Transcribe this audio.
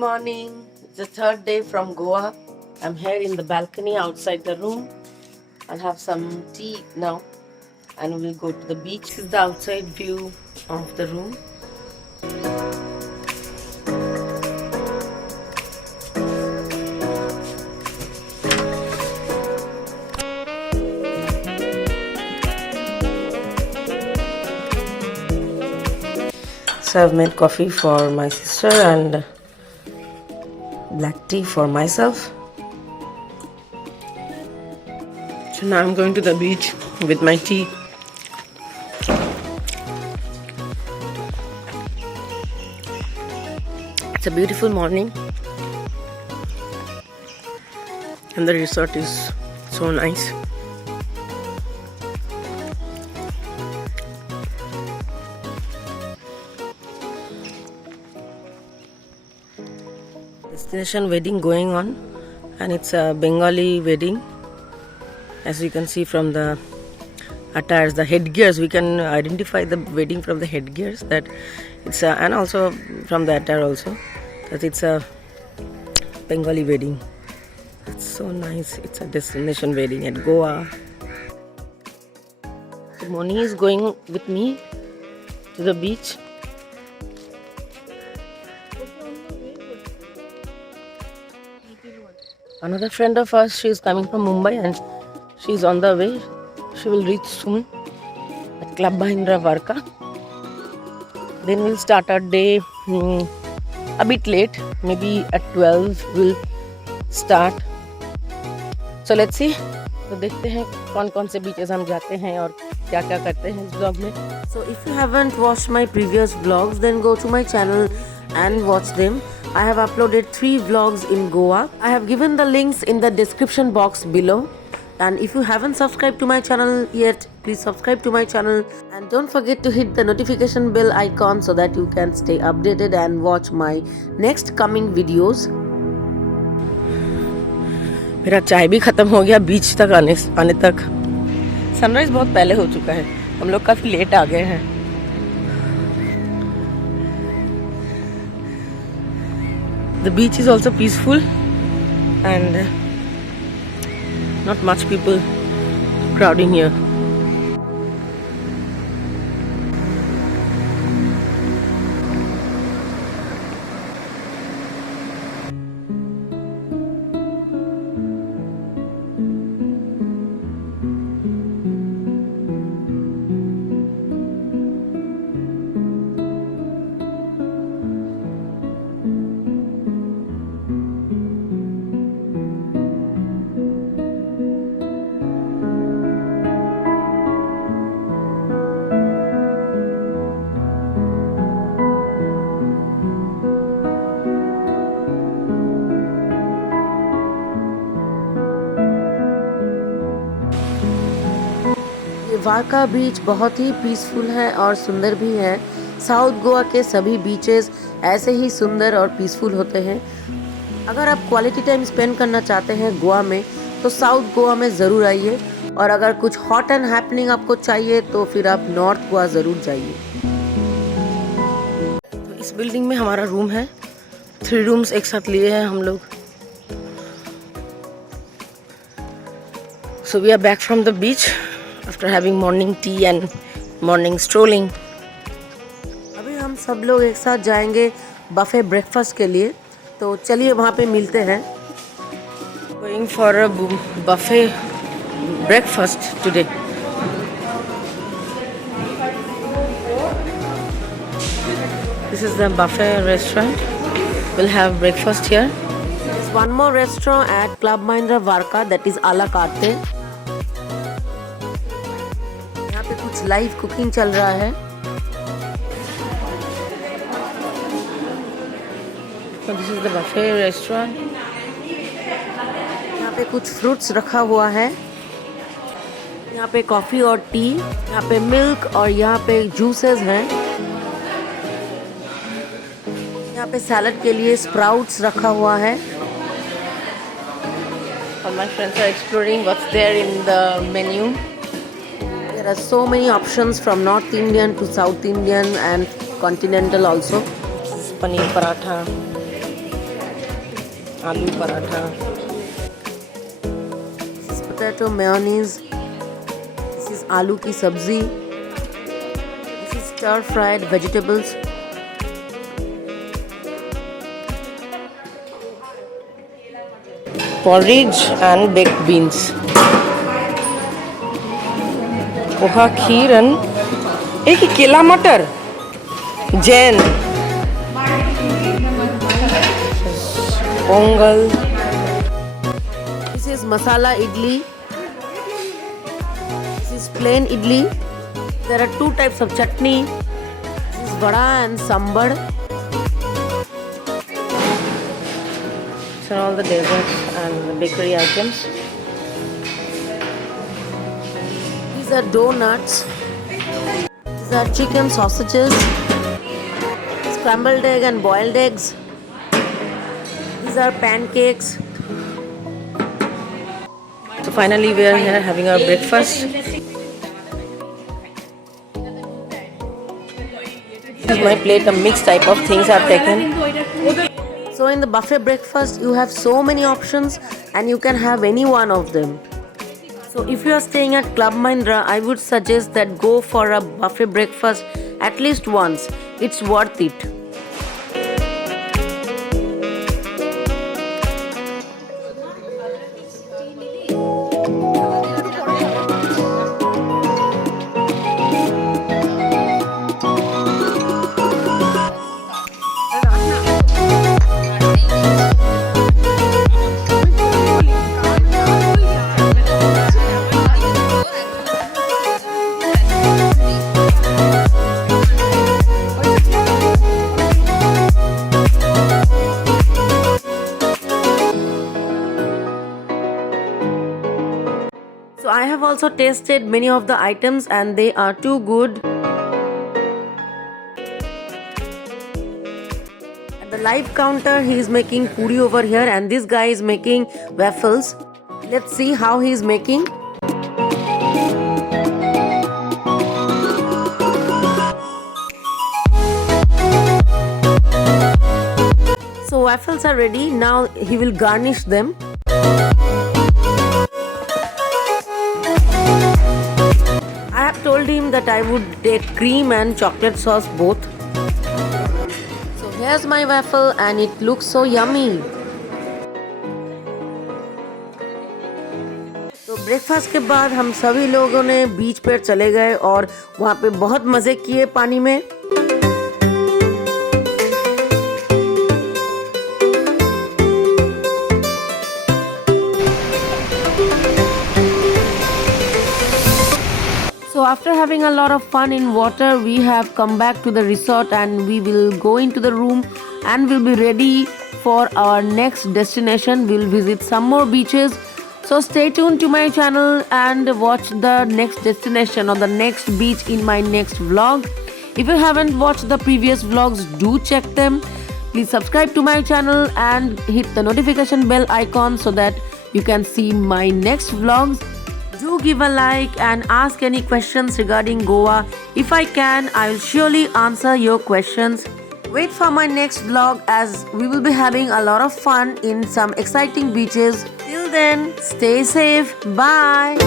morning. It's the third day from Goa. I'm here in the balcony outside the room. I'll have some tea now and we'll go to the beach. This is the outside view of the room. So I've made coffee for my sister and black tea for myself. So now I'm going to the beach with my tea. It's a beautiful morning and the resort is so nice. Destination wedding going on, and it's a Bengali wedding. As you can see from the attires, the headgears, we can identify the wedding from the headgears, that it's a, and also from the attire also, that it's a Bengali wedding. It's so nice. It's a destination wedding at Goa. So Moni is going with me to the beach. Another friend of ours, she is coming from Mumbai and she is on the way. She will reach soon at Club Mahindra Varka. Then we'll start our day a bit late. Maybe at 12 we'll start. So let's see. तो देखते हैं कौन कौन से beaches हम जाते हैं और क्या क्या करते हैं इस vlog में. So if you haven't watched my previous vlogs, then go to my channel and watch them. I have uploaded 3 vlogs in Goa. I have given the links in the description box below. And if you haven't subscribed to my channel yet, please subscribe to my channel. And don't forget to hit the notification bell icon so that you can stay updated and watch my next coming videos. मेरा चाय भी खत्म हो गया बीच तक आने तक. Sunrise बहुत पहले हो चुका है. हम लोग काफी लेट आ गए हैं. The beach is also peaceful and not much people crowding here. Varca बीच बहुत ही पीसफुल है और सुंदर भी है. साउथ गोवा के सभी बीचेस ऐसे ही सुंदर और पीसफुल होते हैं. अगर आप क्वालिटी टाइम स्पेंड करना चाहते हैं गोवा में तो साउथ गोवा में ज़रूर आइए. और अगर कुछ हॉट एंड हैपनिंग आपको चाहिए तो फिर आप नॉर्थ गोवा ज़रूर जाइए. तो इस बिल्डिंग में हमारा रूम है. 3 रूम्स एक साथ लिए हैं हम लोग. So we are back from the beach after having morning tea and morning strolling. अभी हम सब लोग एक साथ जाएंगे बफे ब्रेकफास्ट के लिए. तो चलिए वहाँ पे मिलते हैं. Going for a buffet breakfast today. This is the buffet restaurant. We'll have breakfast here. There's one more restaurant at Club Mahindra Varka, that is a la carte. कुछ लाइव कुकिंग चल रहा है. So this is the buffet restaurant. यहाँ पे कुछ fruits रखा हुआ है. यहाँ पे कॉफी और टी, यहाँ पे मिल्क और यहाँ पे जूसेस हैं. यहाँ पे सैलड के लिए स्प्राउट्स रखा हुआ है. All my friends are exploring what's there in the menu. There are so many options from North Indian to South Indian and continental also. This is paneer paratha. aloo paratha. This is potato mayonnaise. This is aloo ki sabzi. This is stir fried vegetables. Porridge and baked beans. Poha kheer and एक केला मटर Jain Pongal. This is masala idli. This is plain idli. There are two types of chutney. This is vada and sambar. These are all the desserts and the bakery items. These are donuts. These are chicken sausages, scrambled egg and boiled eggs. These are pancakes. So finally we are here having our breakfast. This is my plate, a mixed type of things I've taken. So in the buffet breakfast you have so many options and you can have any one of them. So if you are staying at Club Mahindra, I would suggest that go for a buffet breakfast at least once. It's worth it. So I have also tasted many of the items and they are too good. At the live counter he is making puri over here and this guy is making waffles. Let's see how he is making. So waffles are ready. Now he will garnish them. I have told him that I would take cream and chocolate sauce both. So here's my waffle and it looks so yummy. तो breakfast के बाद हम सभी लोगों ने बीच पर चले गए और वहाँ पे बहुत मज़े किए पानी में. So after having a lot of fun in water, we have come back to the resort and we will go into the room and we'll be ready for our next destination. We'll visit some more beaches. So stay tuned to my channel and watch the next destination or the next beach in my next vlog. If you haven't watched the previous vlogs, do check them. Please subscribe to my channel and hit the notification bell icon so that you can see my next vlogs. Do give a like and ask any questions regarding Goa. If I can, I will surely answer your questions. Wait for my next vlog as we will be having a lot of fun in some exciting beaches. Till then, stay safe. Bye.